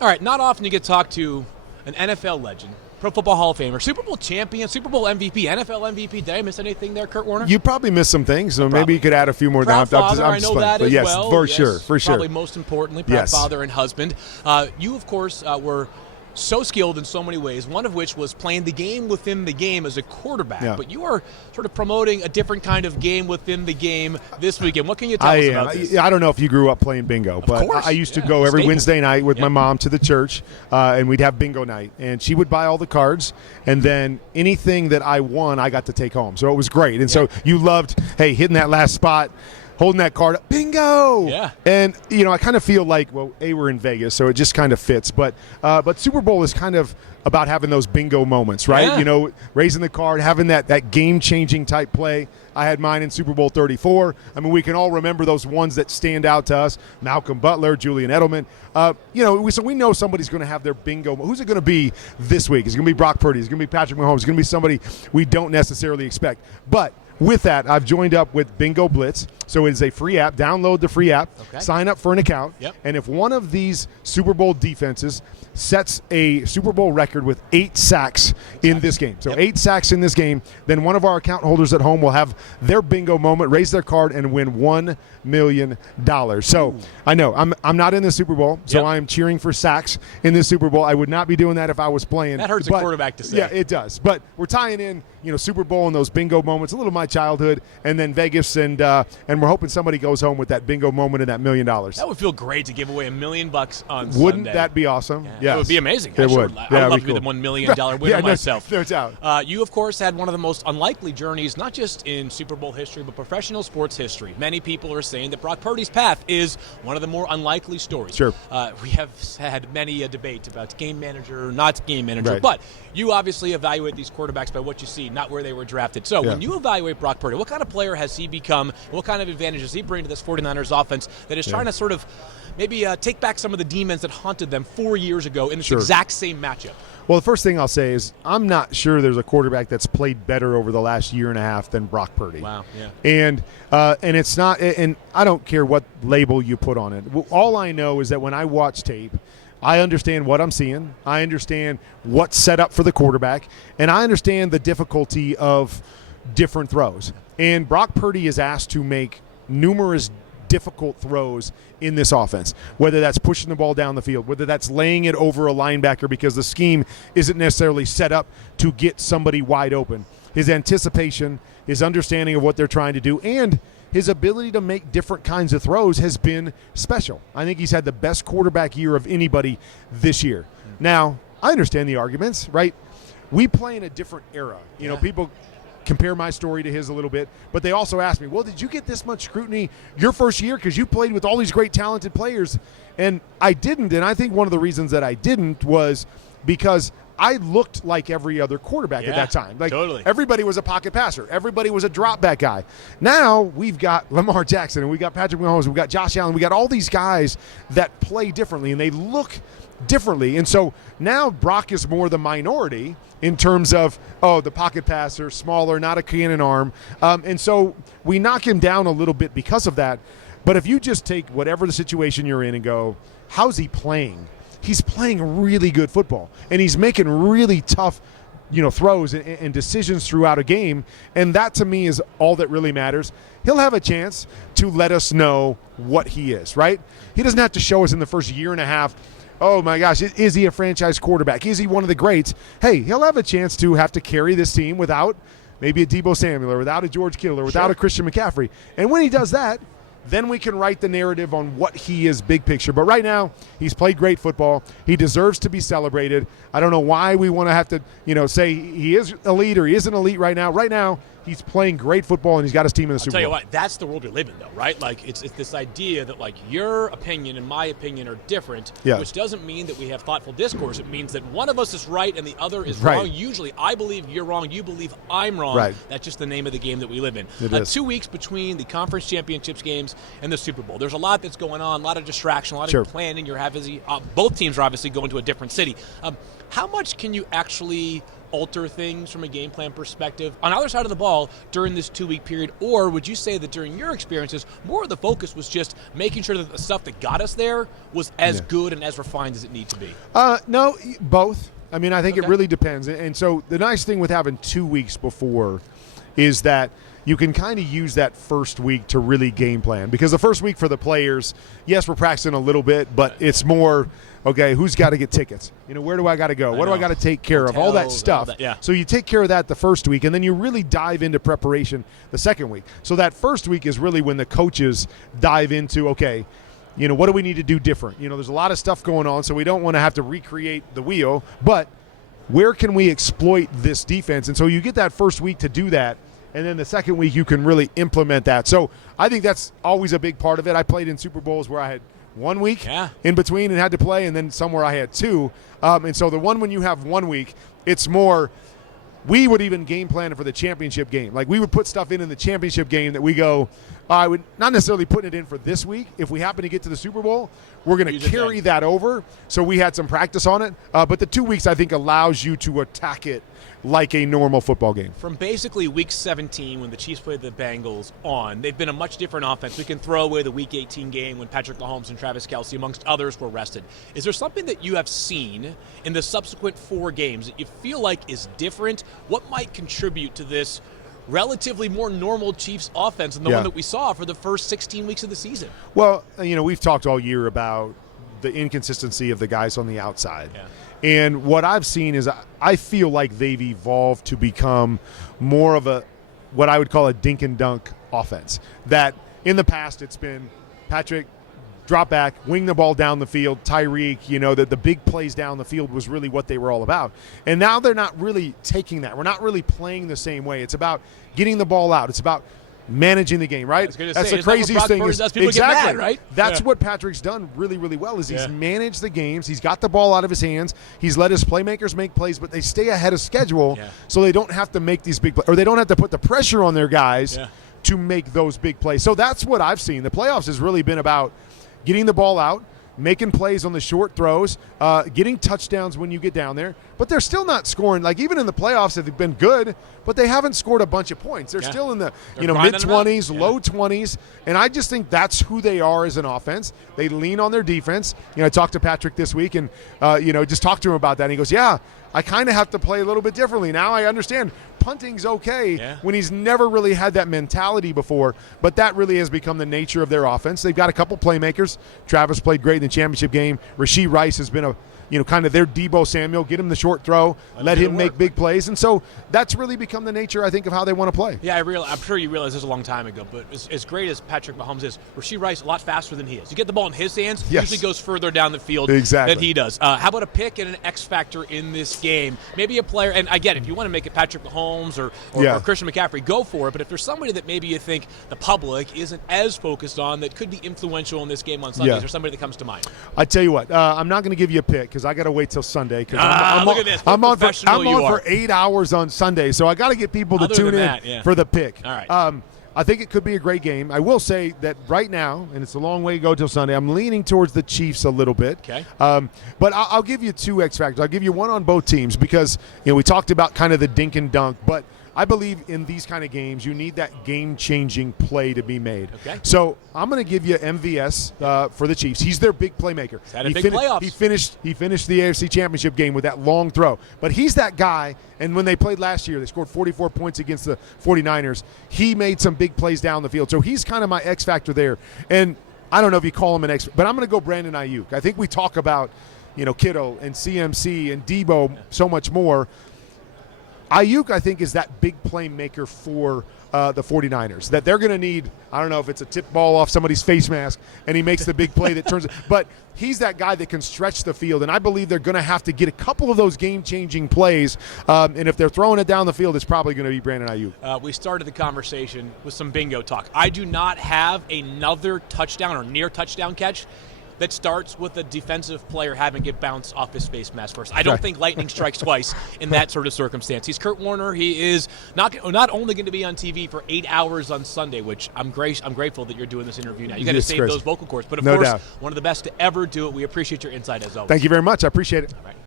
All right, not often you get to talk to an NFL legend, Pro Football Hall of Famer, Super Bowl champion, Super Bowl MVP, NFL MVP. Did I miss anything there, Kurt Warner? You probably missed some things, so maybe you could add a few more. Proud father, I know that as yes, well. For sure. Probably most importantly, proud father and husband. You, of course, were so skilled in so many ways, one of which was playing the game within the game as a quarterback. Yeah. But you are sort of promoting a different kind of game within the game this weekend. What can you tell us about this? I don't know if you grew up playing bingo, but I used to go every Wednesday night with my mom to the church, and we'd have bingo night. And she would buy all the cards, and then anything that I won, I got to take home. So it was great. And so you loved, hitting that last spot, holding that card up, bingo! Yeah. And, I kind of feel like, we're in Vegas, so it just kind of fits. But Super Bowl is kind of about having those bingo moments, right? Yeah. Raising the card, having that game-changing type play. I had mine in Super Bowl 34. I mean, we can all remember those ones that stand out to us. Malcolm Butler, Julian Edelman. So we know somebody's going to have their bingo. Who's it going to be this week? It's going to be Brock Purdy. It's going to be Patrick Mahomes. It's going to be somebody we don't necessarily expect. But with that, I've joined up with Bingo Blitz. So it is a free app. Download the free app. Okay. Sign up for an account. Yep. And if one of these Super Bowl defenses sets a Super Bowl record with 8 sacks in this game, so 8 sacks in this game, then one of our account holders at home will have their bingo moment, raise their card, and win $1 million. So I know I'm not in the Super Bowl, so I am cheering for sacks in the Super Bowl. I would not be doing that if I was playing. That hurts a quarterback to say. Yeah, it does. But we're tying in, Super Bowl and those bingo moments, a little of my childhood, and then Vegas, and we're hoping somebody goes home with that bingo moment and that $1 million. That would feel great to give away $1 million on Wouldn't Sunday. that be awesome? Yeah. It would be amazing. It would. I would love to be the $1 million winner myself. No doubt. You, of course, had one of the most unlikely journeys, not just in Super Bowl history, but professional sports history. Many people are saying that Brock Purdy's path is one of the more unlikely stories. Sure. We have had many a debate about game manager or not game manager, but you obviously evaluate these quarterbacks by what you see, not where they were drafted. So when you evaluate Brock Purdy, what kind of player has he become? What kind of advantages does he bring to this 49ers offense that is trying to sort of maybe take back some of the demons that haunted them 4 years ago in this exact same matchup? Well, the first thing I'll say is I'm not sure there's a quarterback that's played better over the last year and a half than Brock Purdy. Wow, yeah. And it's not, and I don't care what label you put on it. All I know is that when I watch tape, I understand what I'm seeing. I understand what's set up for the quarterback, and I understand the difficulty of different throws. And Brock Purdy is asked to make numerous difficult throws in this offense, whether that's pushing the ball down the field, whether that's laying it over a linebacker because the scheme isn't necessarily set up to get somebody wide open. His anticipation, his understanding of what they're trying to do, and his ability to make different kinds of throws has been special. I think he's had the best quarterback year of anybody this year. Now, I understand the arguments, right? We play in a different era. People compare my story to his a little bit, but they also ask me, well, did you get this much scrutiny your first year because you played with all these great talented players? And I didn't, and I think one of the reasons that I didn't was because I looked like every other quarterback at that time. Totally. Everybody was a pocket passer. Everybody was a drop back guy. Now we've got Lamar Jackson, and we've got Patrick Mahomes, we've got Josh Allen, we got all these guys that play differently, and they look differently. And so now Brock is more the minority in terms of, the pocket passer, smaller, not a cannon arm. And so we knock him down a little bit because of that. But if you just take whatever the situation you're in and go, how's he playing? He's playing really good football, and he's making really tough, throws and decisions throughout a game. And that to me is all that really matters. He'll have a chance to let us know what he is, right? He doesn't have to show us in the first year and a half, oh my gosh, is he a franchise quarterback? Is he one of the greats? Hey, he'll have a chance to have to carry this team without maybe a Deebo Samuel or without a George Kittle or without a Christian McCaffrey. And when he does that, then we can write the narrative on what he is big picture. But right now, he's played great football. He deserves to be celebrated. I don't know why we want to have to, say he is elite or he isn't elite right now. Right now, he's playing great football, and he's got his team in the Super Bowl. I'll tell you what, that's the world we live in, though, right? Like, it's this idea that, your opinion and my opinion are different, which doesn't mean that we have thoughtful discourse. It means that one of us is right and the other is wrong. Usually, I believe you're wrong, you believe I'm wrong. Right. That's just the name of the game that we live in. 2 weeks between the conference championships games and the Super Bowl. There's a lot that's going on, a lot of distraction, a lot of planning. Both teams are obviously going to a different city. How much can you actually alter things from a game plan perspective on either side of the ball during this 2-week period? Or would you say that during your experiences, more of the focus was just making sure that the stuff that got us there was as good and as refined as it needs to be? No, both. I mean, I think it really depends. And so the nice thing with having 2 weeks before is that you can kind of use that first week to really game plan. Because the first week for the players, yes, we're practicing a little bit, but it's more, okay, who's got to get tickets? Where do I got to go? What do I got to take care of? All that stuff. So you take care of that the first week, and then you really dive into preparation the second week. So that first week is really when the coaches dive into, okay, what do we need to do different? There's a lot of stuff going on, so we don't want to have to recreate the wheel, but where can we exploit this defense? And so you get that first week to do that, and then the second week you can really implement that. So I think that's always a big part of it. I played in Super Bowls where I had 1 week in between and had to play, and then somewhere I had 2. And so the one when you have 1 week, it's more – we would even game plan for the championship game. Like, we would put stuff in the championship game that we go, I would not necessarily put it in for this week. If we happen to get to the Super Bowl, we're going to carry that over. So we had some practice on it. But the 2 weeks, I think, allows you to attack it like a normal football game. From basically week 17 when the Chiefs played the Bengals on, they've been a much different offense. We can throw away the week 18 game when Patrick Mahomes and Travis Kelce, amongst others, were rested. Is there something that you have seen in the subsequent 4 games that you feel like is different? What might contribute to this relatively more normal Chiefs offense than the one that we saw for the first 16 weeks of the season? Well, we've talked all year about the inconsistency of the guys on the outside. And what I've seen is I feel like they've evolved to become more of what I would call a dink and dunk offense. That in the past it's been Patrick, drop back, wing the ball down the field, Tyreek, that the big plays down the field was really what they were all about. And now they're not really taking that. We're not really playing the same way. It's about getting the ball out. It's about managing the game, right? That's the craziest thing. Exactly. Get mad, right? That's what Patrick's done really, really well is he's managed the games. He's got the ball out of his hands. He's let his playmakers make plays, but they stay ahead of schedule so they don't have to make these big plays, or they don't have to put the pressure on their guys to make those big plays. So that's what I've seen. The playoffs has really been about getting the ball out, making plays on the short throws, getting touchdowns when you get down there. But they're still not scoring. Like, even in the playoffs, they've been good, but they haven't scored a bunch of points. They're still in the mid-20s, low 20s, and I just think that's who they are as an offense. They lean on their defense. I talked to Patrick this week and, just talked to him about that. And he goes, I kind of have to play a little bit differently. Now I understand punting's okay when he's never really had that mentality before, but that really has become the nature of their offense. They've got a couple playmakers. Travis played great in the championship game. Rashee Rice has been a kind of their Debo Samuel, get him the short throw, let him make big plays. And so that's really become the nature, I think, of how they want to play. Yeah, I'm sure you realize this a long time ago, but as great as Patrick Mahomes is, Rashee Rice a lot faster than he is. You get the ball in his hands, he usually goes further down the field than he does. How about a pick and an X factor in this game? Maybe a player, and I get it, if you want to make it Patrick Mahomes or Christian McCaffrey, go for it. But if there's somebody that maybe you think the public isn't as focused on that could be influential in this game on Sunday, is there somebody that comes to mind? I tell you what, I'm not going to give you a pick because I got to wait till Sunday. Look at this. I'm on for 8 hours on Sunday, so I got to get people to tune in for the pick. All right. I think it could be a great game. I will say that right now, and it's a long way to go till Sunday, I'm leaning towards the Chiefs a little bit. Okay. But I'll give you 2 X factors. I'll give you one on both teams because we talked about kind of the dink and dunk, but I believe in these kind of games, you need that game-changing play to be made. Okay. So I'm going to give you MVS for the Chiefs. He's their big playmaker. Playoffs. He finished the AFC Championship game with that long throw. But he's that guy, and when they played last year, they scored 44 points against the 49ers. He made some big plays down the field. So he's kind of my X factor there. And I don't know if you call him an X, but I'm going to go Brandon Ayuk. I think we talk about, Kittle and CMC and Debo so much more. Ayuk, I think, is that big playmaker for the 49ers, that they're going to need. I don't know if it's a tip ball off somebody's face mask and he makes the big play that turns it. But he's that guy that can stretch the field, and I believe they're going to have to get a couple of those game-changing plays. And if they're throwing it down the field, it's probably going to be Brandon Ayuk. We started the conversation with some bingo talk. I do not have another touchdown or near touchdown catch that starts with a defensive player having it bounce off his face mask first. I don't think lightning strikes twice in that sort of circumstance. He's Kurt Warner. He is not only going to be on TV for 8 hours on Sunday, which I'm grateful that you're doing this interview now. You got to save those vocal cords. But, of course, one of the best to ever do it. We appreciate your insight as always. Thank you very much. I appreciate it. All right.